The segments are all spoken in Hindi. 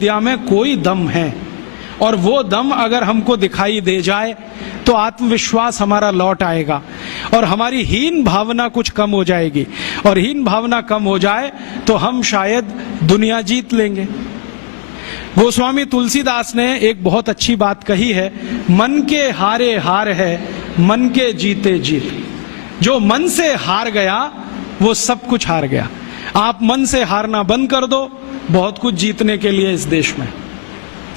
विद्या में कोई दम है, और वो दम अगर हमको दिखाई दे जाए तो आत्मविश्वास हमारा लौट आएगा और हमारी हीन भावना कुछ कम हो जाएगी, और हीन भावना कम हो जाए तो हम शायद दुनिया जीत लेंगे। गोस्वामी तुलसीदास ने एक बहुत अच्छी बात कही है, मन के हारे हार है, मन के जीते जीत। जो मन से हार गया वो सब कुछ हार गया। आप मन से हारना बंद कर दो, बहुत कुछ जीतने के लिए इस देश में।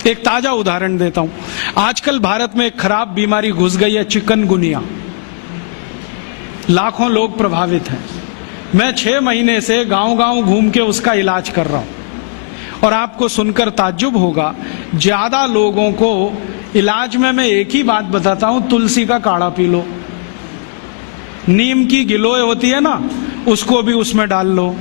एक ताजा उदाहरण देता हूं, आजकल भारत में एक खराब बीमारी घुस गई है, चिकनगुनिया। लाखों लोग प्रभावित हैं। मैं 6 महीने से गांव-गांव घूम के उसका इलाज कर रहा हूं, और आपको सुनकर ताज्जुब होगा, ज्यादा लोगों को इलाज में मैं एक ही बात बताता हूं, तुलसी का काढ़ा पी लो, नीम की गिलोय होती है ना, उसको भी उसमें डाल लो,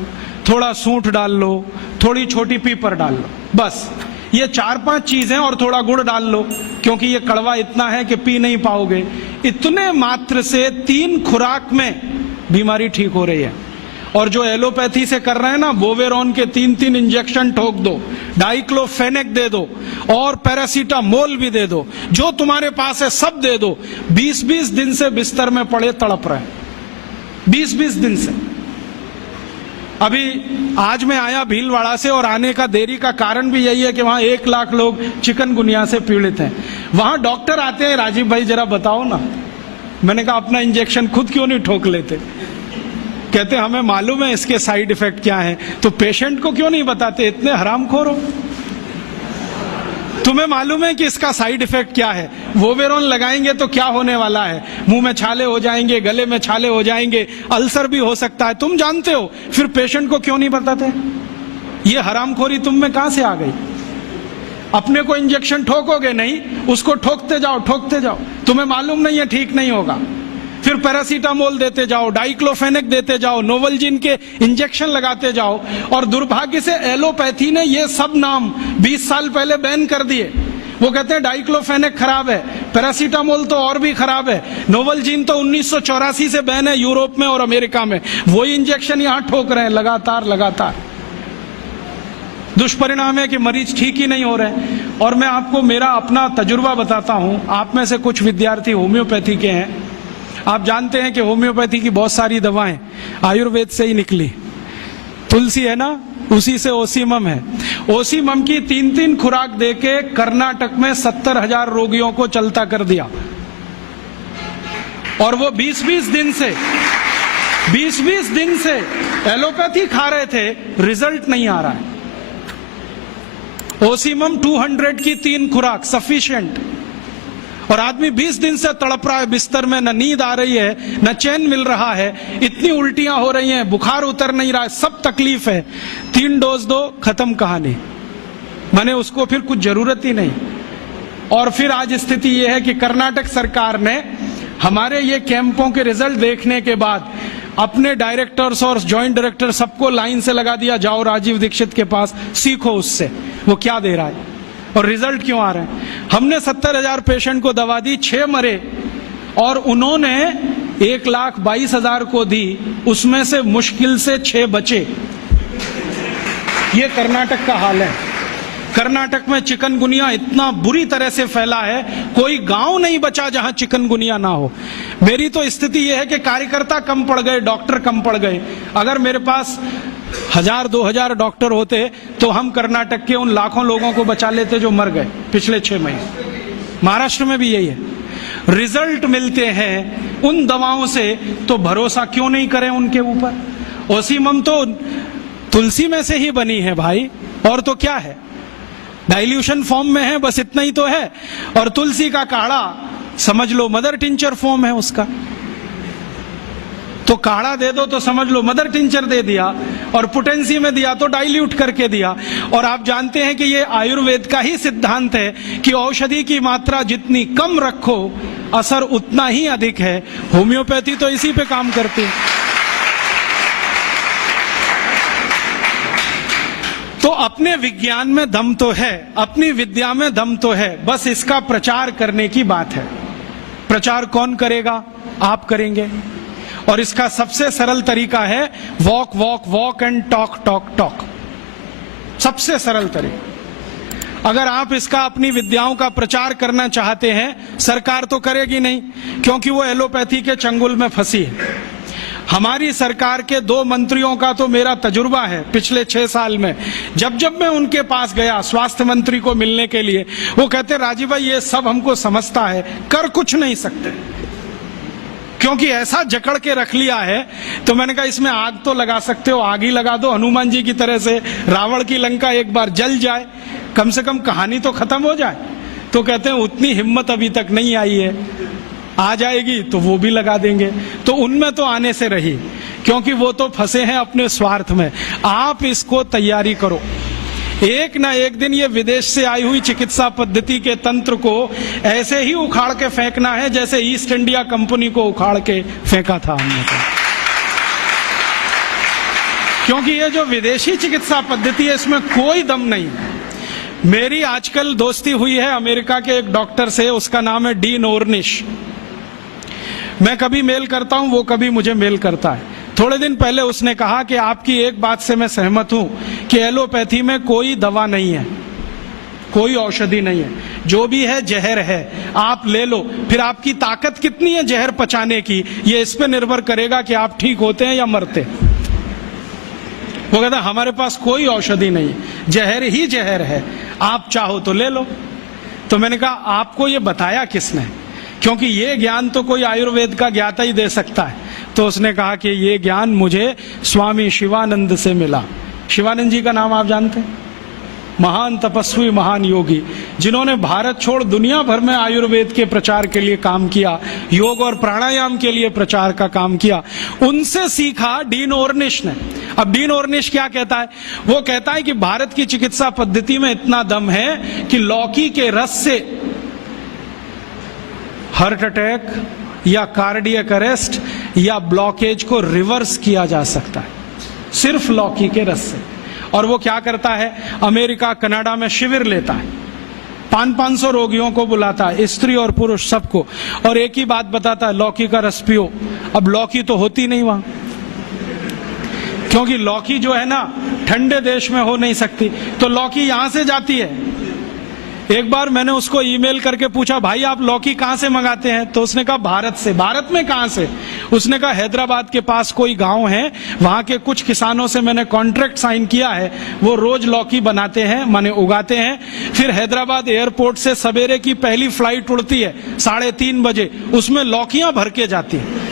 थोड़ा सूंठ डाल लो, थोड़ी छोटी पीपर डाल लो, बस ये 4-5 चीजें, और थोड़ा गुड़ डाल लो, क्योंकि ये कड़वा इतना है कि पी नहीं पाओगे। इतने मात्र से 3 खुराक में बीमारी ठीक हो रही है। और जो एलोपैथी से कर रहे हैं ना, बोवेरॉन के 3-3 इंजेक्शन ठोक दो, डाइक्लोफेनेक दे दो, और पैरासीटामोल भी दे दो, जो तुम्हारे पास है सब दे दो। 20-20 दिन से बिस्तर में पड़े तड़प रहे, 20-20 दिन से। अभी आज मैं आया भीलवाड़ा से, और आने का देरी का कारण भी यही है कि वहां 1 लाख लोग चिकनगुनिया से पीड़ित हैं। वहां डॉक्टर आते हैं, राजीव भाई जरा बताओ ना। मैंने कहा अपना इंजेक्शन खुद क्यों नहीं ठोक लेते? कहते हमें मालूम है इसके साइड इफेक्ट क्या है, तो पेशेंट को क्यों नहीं बताते? इतने हरामखोर हो, तुम्हें मालूम है कि इसका साइड इफेक्ट क्या है? वोवेरॉन लगाएंगे तो क्या होने वाला है? मुंह में छाले हो जाएंगे, गले में छाले हो जाएंगे, अल्सर भी हो सकता है, तुम जानते हो, फिर पेशेंट को क्यों नहीं बताते? ये हरामखोरी तुम में कहां से आ गई? अपने को इंजेक्शन ठोकोगे नहीं, उसको ठोकते जाओ, तुम्हें मालूम नहीं है ठीक नहीं होगा। फिर पैरासीटामोल देते जाओ, डाइक्लोफेनेक देते जाओ, नोवलजिन के इंजेक्शन लगाते जाओ, और दुर्भाग्य से एलोपैथी ने ये सब नाम 20 साल पहले बैन कर दिए। वो कहते हैं डाइक्लोफेनेक खराब है, पैरासीटामोल तो और भी खराब है, नोवलजिन तो 1984 से बैन है यूरोप में और अमेरिका में, वही इंजेक्शन यहां ठोक रहे हैं लगातार। दुष्परिणाम है कि मरीज ठीक ही नहीं हो रहे। और मैं आपको मेरा अपना तजुर्बा बताता हूं, आप में से कुछ विद्यार्थी होम्योपैथी के हैं, आप जानते हैं कि होम्योपैथी की बहुत सारी दवाएं आयुर्वेद से ही निकली। तुलसी है ना, उसी से ओसीमम है। ओसीमम की 3-3 खुराक देके कर्नाटक में 70,000 रोगियों को चलता कर दिया, और वो 20-20 दिन से एलोपैथी खा रहे थे, रिजल्ट नहीं आ रहा है। ओसीमम 200 की 3 खुराक सफिशिएंट, और आदमी 20 दिन से तड़प रहा है बिस्तर में, न नींद आ रही है, न चैन मिल रहा है, इतनी उल्टियां हो रही हैं, बुखार उतर नहीं रहा है, सब तकलीफ है। 3 डोज दो, खत्म कहानी। माने उसको फिर कुछ जरूरत ही नहीं। और फिर आज स्थिति यह है कि कर्नाटक सरकार ने हमारे ये कैंपों के रिजल्ट देखने के बाद अपने डायरेक्टर्स और जॉइंट डायरेक्टर सबको लाइन से लगा दिया, जाओ राजीव दीक्षित के पास, सीखो उससे वो क्या दे रहा है और रिजल्ट क्यों आ रहे हैं। हमने 70,000 पेशेंट को दवा दी, 6 मरे, और उन्होंने 1,22,000 को दी, उसमें से मुश्किल से 6 बचे। ये कर्नाटक का हाल है। कर्नाटक में चिकनगुनिया इतना बुरी तरह से फैला है, कोई गांव नहीं बचा जहां चिकनगुनिया ना हो। मेरी तो स्थिति यह है कि कार्यकर्ता कम पड़ गए, डॉक्टर कम पड़ गए। अगर मेरे पास 1,000-2,000 डॉक्टर होते तो हम कर्नाटक के उन लाखों लोगों को बचा लेते जो मर गए पिछले 6 महीने। महाराष्ट्र में भी यही है। रिजल्ट मिलते हैं उन दवाओं से, तो भरोसा क्यों नहीं करें उनके ऊपर। ओसीमम तो तुलसी में से ही बनी है भाई, और तो क्या है, डाइल्यूशन फॉर्म में है, बस इतना ही तो है। और तुलसी का काढ़ा समझ लो मदर टिंचर फॉर्म है उसका, तो काढ़ा दे दो तो समझ लो मदर टिंचर दे दिया, और पोटेंसी में दिया तो डाइल्यूट करके दिया। और आप जानते हैं कि ये आयुर्वेद का ही सिद्धांत है कि औषधि की मात्रा जितनी कम रखो असर उतना ही अधिक है। होम्योपैथी तो इसी पे काम करती है। तो अपने विज्ञान में दम तो है, अपनी विद्या में दम तो है, बस इसका प्रचार करने की बात है। प्रचार कौन करेगा? आप करेंगे। और इसका सबसे सरल तरीका है walk walk walk and talk talk talk. सबसे सरल तरीका। अगर आप इसका अपनी विद्याओं का प्रचार करना चाहते हैं, सरकार तो करेगी नहीं, क्योंकि वो एलोपैथी के चंगुल में फंसी है। हमारी सरकार के 2 मंत्रियों का तो मेरा तजुर्बा है पिछले 6 साल में। जब जब मैं उनके पास गया स्वास्थ्य मंत्री को मिलने के लिए, वो कहते राजीव भाई ये सब हमको समझता है, कर कुछ नहीं सकते, क्योंकि ऐसा जकड़ के रख लिया है। तो मैंने कहा इसमें आग तो लगा सकते हो, आग ही लगा दो, हनुमान जी की तरह से रावण की लंका एक बार जल जाए, कम से कम कहानी तो खत्म हो जाए। तो कहते हैं उतनी हिम्मत अभी तक नहीं आई है, आ जाएगी तो वो भी लगा देंगे। तो उनमें तो आने से रही, क्योंकि वो तो फंसे हैं अपने स्वार्थ में। आप इसको तैयारी करो, एक ना एक दिन ये विदेश से आई हुई चिकित्सा पद्धति के तंत्र को ऐसे ही उखाड़ के फेंकना है जैसे ईस्ट इंडिया कंपनी को उखाड़ के फेंका था हमने तो। क्योंकि ये जो विदेशी चिकित्सा पद्धति है इसमें कोई दम नहीं है। मेरी आजकल दोस्ती हुई है अमेरिका के एक डॉक्टर से, उसका नाम है डीन ऑर्निश। मैं कभी मेल करता हूं, वो कभी मुझे मेल करता है। थोड़े दिन पहले उसने कहा कि आपकी एक बात से मैं सहमत हूं कि एलोपैथी में कोई दवा नहीं है, कोई औषधि नहीं है, जो भी है जहर है, आप ले लो। फिर आपकी ताकत कितनी है जहर पचाने की, ये इस पे निर्भर करेगा कि आप ठीक होते हैं या मरते। वो कहता हमारे पास कोई औषधि नहीं है, जहर ही जहर है, आप चाहो तो ले लो। तो मैंने कहा आपको ये बताया किसने, क्योंकि ये ज्ञान तो कोई आयुर्वेद का ज्ञाता ही दे सकता है। तो उसने कहा कि ये ज्ञान मुझे स्वामी शिवानंद से मिला। शिवानंद जी का नाम आप जानते हैं? महान तपस्वी, महान योगी, जिन्होंने भारत छोड़ दुनिया भर में आयुर्वेद के प्रचार के लिए काम किया, योग और प्राणायाम के लिए प्रचार का काम किया। उनसे सीखा डीन ऑर्निश ने। अब डीन ऑर्निश क्या कहता है? वो कहता है कि भारत की चिकित्सा पद्धति में इतना दम है कि लौकी के रस से हार्ट अटैक या कार्डियक अरेस्ट या ब्लॉकेज को रिवर्स किया जा सकता है, सिर्फ लौकी के रस से। और वो क्या करता है, अमेरिका कनाडा में शिविर लेता है, 500-500 रोगियों को बुलाता है, स्त्री और पुरुष सबको, और एक ही बात बताता है, लौकी का रस पियो। अब लौकी तो होती नहीं वहां, क्योंकि लौकी जो है ना ठंडे देश में हो नहीं सकती, तो लौकी यहां से जाती है। एक बार मैंने उसको ईमेल करके पूछा, भाई आप लौकी कहां से मंगाते हैं? तो उसने कहा भारत से। भारत में कहां से? उसने कहा हैदराबाद के पास कोई गांव है, वहां के कुछ किसानों से मैंने कॉन्ट्रैक्ट साइन किया है, वो रोज लौकी बनाते हैं, माने उगाते हैं, फिर हैदराबाद एयरपोर्ट से सवेरे की पहली फ्लाइट उड़ती है 3:30 बजे, उसमें लौकियां भर के जाती है।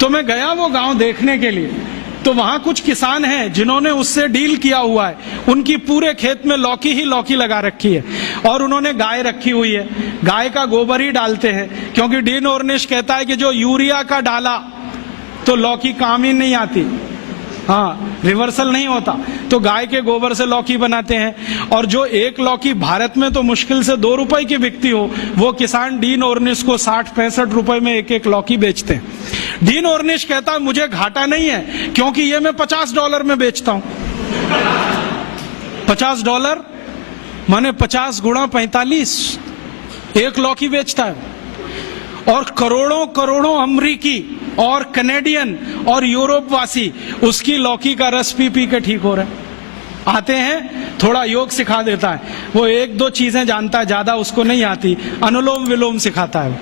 तो मैं गया वो गांव देखने के लिए, तो वहां कुछ किसान हैं जिन्होंने उससे डील किया हुआ है, उनकी पूरे खेत में लौकी ही लौकी लगा रखी है, और उन्होंने गाय रखी हुई है, गाय का गोबर ही डालते हैं, क्योंकि डीन ऑर्निश कहता है कि जो यूरिया का डाला तो लौकी काम ही नहीं आती, हाँ रिवर्सल नहीं होता, तो गाय के गोबर से लौकी बनाते हैं। और जो एक लौकी भारत में तो मुश्किल से 2 रुपए की बिकती हो, वो किसान डीन ऑर्निश को 60-65 रुपए में एक लौकी बेचते हैं। डीन ऑर्निश कहता है मुझे घाटा नहीं है, क्योंकि ये मैं $50 में बेचता हूं। $50 माने 50 गुणा 45, एक लौकी बेचता है। और करोड़ों करोड़ों अमरीकी और कनेडियन और यूरोप वासी उसकी लौकी का रस पी पी के ठीक हो रहे हैं। आते हैं, थोड़ा योग सिखा देता है, वो 1-2 चीजें जानता है, ज्यादा उसको नहीं आती, अनुलोम विलोम सिखाता है,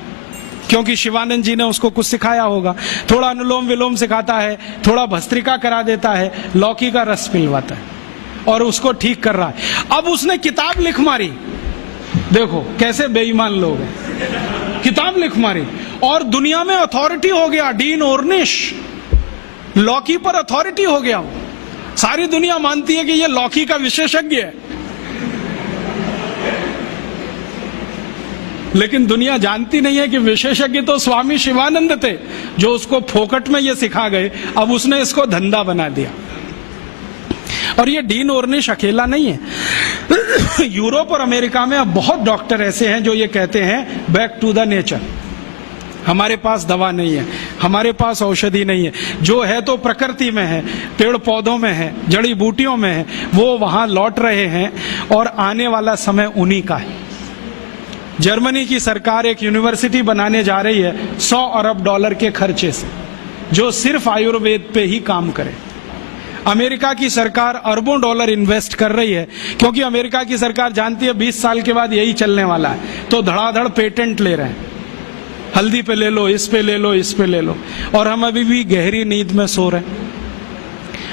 क्योंकि शिवानंद जी ने उसको कुछ सिखाया होगा। थोड़ा अनुलोम विलोम सिखाता है, थोड़ा भस्त्रिका करा देता है, लौकी का रस पिलवाता है, और उसको ठीक कर रहा है। अब उसने किताब लिख मारी, देखो कैसे बेईमान लोग हैं, किताब लिख मारी और दुनिया में अथॉरिटी हो गया। डीन ऑर्निश लौकी पर अथॉरिटी हो गया, सारी दुनिया मानती है कि ये लौकी का विशेषज्ञ है। लेकिन दुनिया जानती नहीं है कि विशेषज्ञ तो स्वामी शिवानंद थे, जो उसको फोकट में ये सिखा गए, अब उसने इसको धंधा बना दिया। और ये डीन ऑर्निश अकेला नहीं है, यूरोप और अमेरिका में अब बहुत डॉक्टर ऐसे हैं जो ये कहते हैं बैक टू द नेचर, हमारे पास दवा नहीं है, हमारे पास औषधि नहीं है, जो है तो प्रकृति में है, पेड़ पौधों में है, जड़ी बूटियों में है, वो वहां लौट रहे हैं और आने वाला समय उन्हीं का है। जर्मनी की सरकार एक यूनिवर्सिटी बनाने जा रही है $100 अरब के खर्चे से, जो सिर्फ आयुर्वेद पे ही काम करे। अमेरिका की सरकार अरबों डॉलर इन्वेस्ट कर रही है, क्योंकि अमेरिका की सरकार जानती है 20 साल के बाद यही चलने वाला है, तो धड़ाधड़ पेटेंट ले रहे हैं। हल्दी पे ले लो, इस पे ले लो, इस पे ले लो, और हम अभी भी गहरी नींद में सो रहे हैं।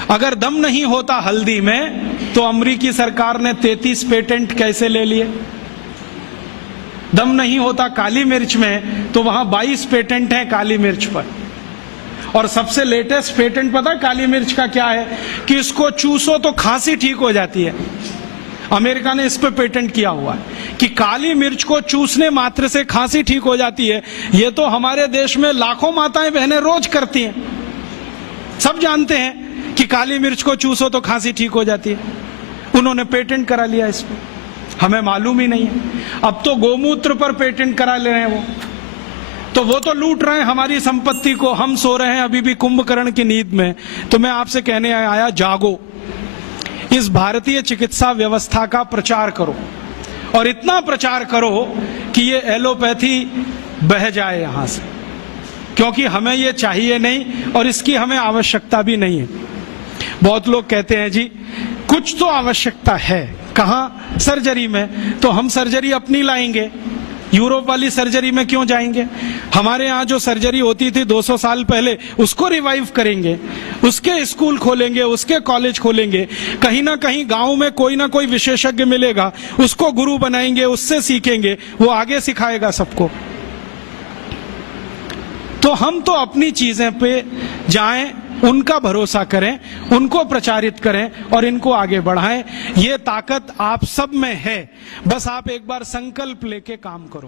अगर दम नहीं होता हल्दी में तो अमेरिकी सरकार ने 33 पेटेंट कैसे ले लिए? दम नहीं होता काली मिर्च में तो वहां 22 पेटेंट हैं काली मिर्च पर। और सबसे लेटेस्ट पेटेंट पता है काली मिर्च का क्या है? कि इसको चूसो तो खांसी ठीक हो जाती है। अमेरिका ने इस पे पेटेंट किया हुआ है कि काली मिर्च को चूसने मात्र से खांसी ठीक हो जाती है। ये तो हमारे देश में लाखों माताएं बहनें रोज करती हैं, सब जानते हैं कि काली मिर्च को चूसो तो खांसी ठीक हो जाती है। उन्होंने पेटेंट करा लिया इस पे, हमें मालूम ही नहीं है। अब तो गोमूत्र पर पेटेंट करा ले रहे हैं वो तो लूट रहे हैं हमारी संपत्ति को। हम सो रहे हैं अभी भी कुंभकर्ण की नींद में। तो मैं आपसे कहने आया, जागो, इस भारतीय चिकित्सा व्यवस्था का प्रचार करो, और इतना प्रचार करो कि ये एलोपैथी बह जाए यहां से, क्योंकि हमें ये चाहिए नहीं और इसकी हमें आवश्यकता भी नहीं है। बहुत लोग कहते हैं जी कुछ तो आवश्यकता है, कहां? सर्जरी में। तो हम सर्जरी अपनी लाएंगे, यूरोप वाली सर्जरी में क्यों जाएंगे? हमारे यहाँ जो सर्जरी होती थी 200 साल पहले, उसको रिवाइव करेंगे, उसके स्कूल खोलेंगे, उसके कॉलेज खोलेंगे। कहीं ना कहीं गांव में कोई ना कोई विशेषज्ञ मिलेगा, उसको गुरु बनाएंगे, उससे सीखेंगे, वो आगे सिखाएगा सबको। तो हम तो अपनी चीजें पे जाएं, उनका भरोसा करें, उनको प्रचारित करें और इनको आगे बढ़ाएं। ये ताकत आप सब में है, बस आप एक बार संकल्प लेके काम करो।